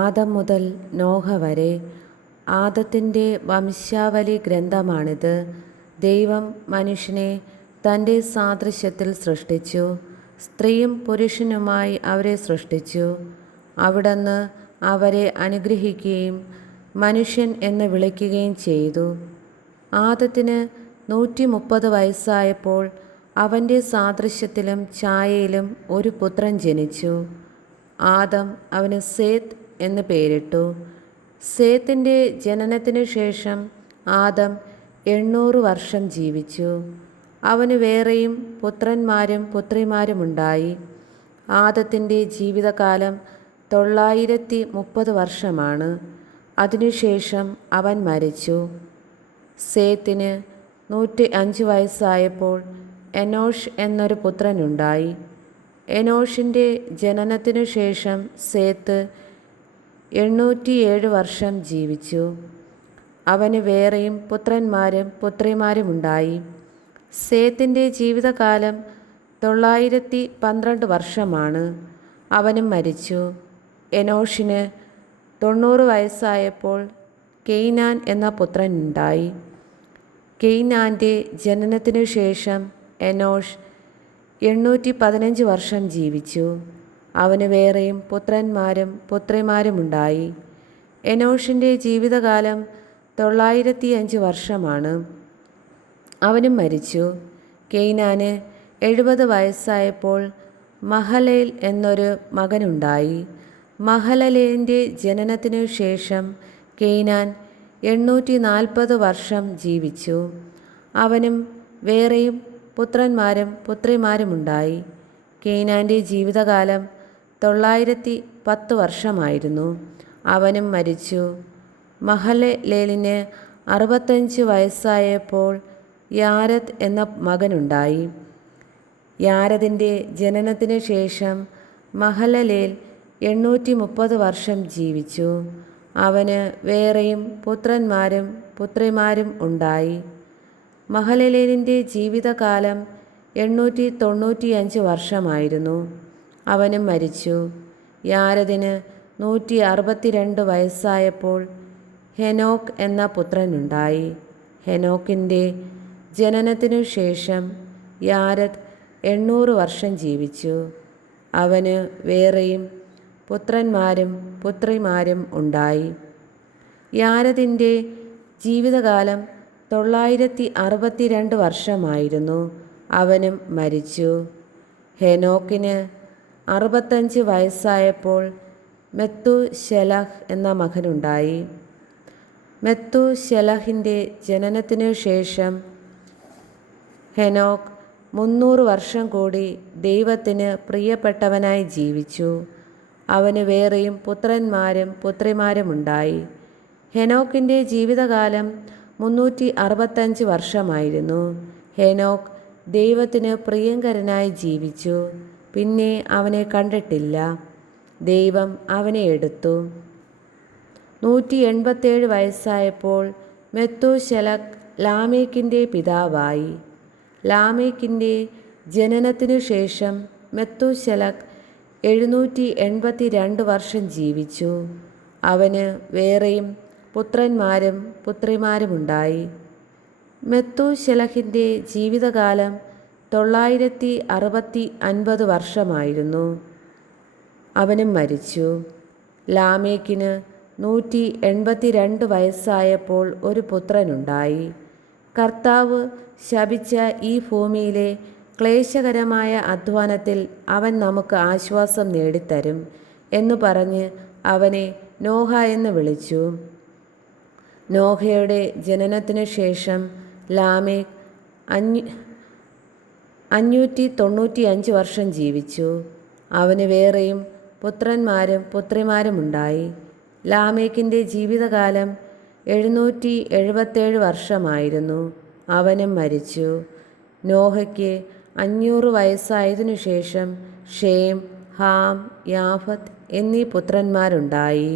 ആദം മുതൽ നോഹ വരെ ആദത്തിൻ്റെ വംശാവലി ഗ്രന്ഥമാണിത്. ദൈവം മനുഷ്യനെ തൻ്റെ സാദൃശ്യത്തിൽ സൃഷ്ടിച്ചു. സ്ത്രീയും പുരുഷനുമായി അവരെ സൃഷ്ടിച്ചു. അവിടുന്ന് അവരെ അനുഗ്രഹിക്കുകയും മനുഷ്യൻ എന്ന് വിളിക്കുകയും ചെയ്തു. ആദത്തിന് 130 വയസ്സായപ്പോൾ അവൻ്റെ സാദൃശ്യത്തിലും ഛായയിലും ഒരു പുത്രൻ ജനിച്ചു. ആദം അവന് സേത്ത് എന്ന് പേരിട്ടു. സേത്തിൻ്റെ ജനനത്തിനു ശേഷം ആദം 800 വർഷം ജീവിച്ചു. അവന് വേറെയും പുത്രന്മാരും പുത്രിമാരുമുണ്ടായി. ആദത്തിൻ്റെ ജീവിതകാലം 930 വർഷമാണ്. അതിനുശേഷം അവൻ മരിച്ചു. സേത്തിന് 105 വയസ്സായപ്പോൾ എനോഷ് എന്നൊരു പുത്രനുണ്ടായി. എനോഷിൻ്റെ ജനനത്തിനു ശേഷം സേത്ത് 807 വർഷം ജീവിച്ചു. അവന് വേറെയും പുത്രന്മാരും പുത്രിമാരുമുണ്ടായി. സേത്തിൻ്റെ ജീവിതകാലം 912 വർഷമാണ്. അവനും മരിച്ചു. എനോഷിന് 90 വയസ്സായപ്പോൾ കെയ്നാൻ എന്ന പുത്രനുണ്ടായി. കെയ്നാൻ്റെ ജനനത്തിനു ശേഷം എനോഷ് 815 വർഷം ജീവിച്ചു. അവന് വേറെയും പുത്രന്മാരും പുത്രിമാരുമുണ്ടായി. എനോഷിൻ്റെ ജീവിതകാലം 905 വർഷമാണ്. അവനും മരിച്ചു. കെയ്നാന് 70 വയസ്സായപ്പോൾ മഹലലേൽ എന്നൊരു മകനുണ്ടായി. മഹലലേലിൻ്റെ ജനനത്തിനു ശേഷം കെയ്നാൻ 840 വർഷം ജീവിച്ചു. അവനും വേറെയും പുത്രന്മാരും പുത്രിമാരുമുണ്ടായി. കെയ്നാൻ്റെ ജീവിതകാലം 910 വർഷമായിരുന്നു. അവനും മരിച്ചു. മഹലലേലിന് 65 വയസ്സായപ്പോൾ യാരദ് എന്ന മകനുണ്ടായി. യാരദിൻ്റെ ജനനത്തിനു ശേഷം മഹലലേൽ 830 വർഷം ജീവിച്ചു. അവന് വേറെയും പുത്രന്മാരും പുത്രിമാരും ഉണ്ടായി. മഹലലേലിൻ്റെ ജീവിതകാലം 895 വർഷമായിരുന്നു. അവനും മരിച്ചു. യാരദിന് 162 വയസ്സായപ്പോൾ ഹെനോക്ക് എന്ന പുത്രനുണ്ടായി. ഹെനോക്കിൻ്റെ ജനനത്തിനു ശേഷം യാരദ് 800 വർഷം ജീവിച്ചു. അവന് വേറെയും പുത്രന്മാരും പുത്രിമാരും ഉണ്ടായി. യാരദിൻ്റെ ജീവിതകാലം 962 വർഷമായിരുന്നു. അവനും മരിച്ചു. ഹെനോക്കിന് 65 വയസ്സായപ്പോൾ മെത്തൂശെലഹ് എന്ന മകനുണ്ടായി. മെത്തൂശെലഹിൻ്റെ ജനനത്തിനു ശേഷം ഹെനോക്ക് 300 വർഷം കൂടി ദൈവത്തിന് പ്രിയപ്പെട്ടവനായി ജീവിച്ചു. അവന് വേറെയും പുത്രന്മാരും പുത്രിമാരുമുണ്ടായി. ഹെനോക്കിൻ്റെ ജീവിതകാലം 365 വർഷമായിരുന്നു. ഹെനോക്ക് ദൈവത്തിന് പ്രിയങ്കരനായി ജീവിച്ചു. പിന്നെ അവനെ കണ്ടിട്ടില്ല. ദൈവം അവനെ എടുത്തു. 187 വയസ്സായപ്പോൾ മെത്തൂശെലഹ് ലാമേക്കിൻ്റെ പിതാവായി. ലാമേക്കിൻ്റെ ജനനത്തിനു ശേഷം മെത്തൂശെലഹ് 782 വർഷം ജീവിച്ചു. അവന് വേറെയും പുത്രന്മാരും പുത്രിമാരുമുണ്ടായി. മെത്തൂശെലഹിൻ്റെ ജീവിതകാലം 950 വർഷമായിരുന്നു. അവനും മരിച്ചു. ലാമേക്കിന് 182 വയസ്സായപ്പോൾ ഒരു പുത്രനുണ്ടായി. കർത്താവ് ശപിച്ച ഈ ഭൂമിയിലെ ക്ലേശകരമായ അധ്വാനത്തിൽ അവൻ നമുക്ക് ആശ്വാസം നേടിത്തരും എന്നു പറഞ്ഞ് അവനെ നോഹ എന്ന് വിളിച്ചു. നോഹയുടെ ജനനത്തിനു ശേഷം ലാമേക്ക് 595 വർഷം ജീവിച്ചു. അവന് വേറെയും പുത്രന്മാരും പുത്രിമാരുമുണ്ടായി. ലാമേക്കിൻ്റെ ജീവിതകാലം 777 വർഷമായിരുന്നു. അവനും മരിച്ചു. നോഹയ്ക്ക് 500 വയസ്സായതിനു ശേഷം ഷേം, ഹാം, യാഫത്ത് എന്നീ പുത്രന്മാരുണ്ടായി.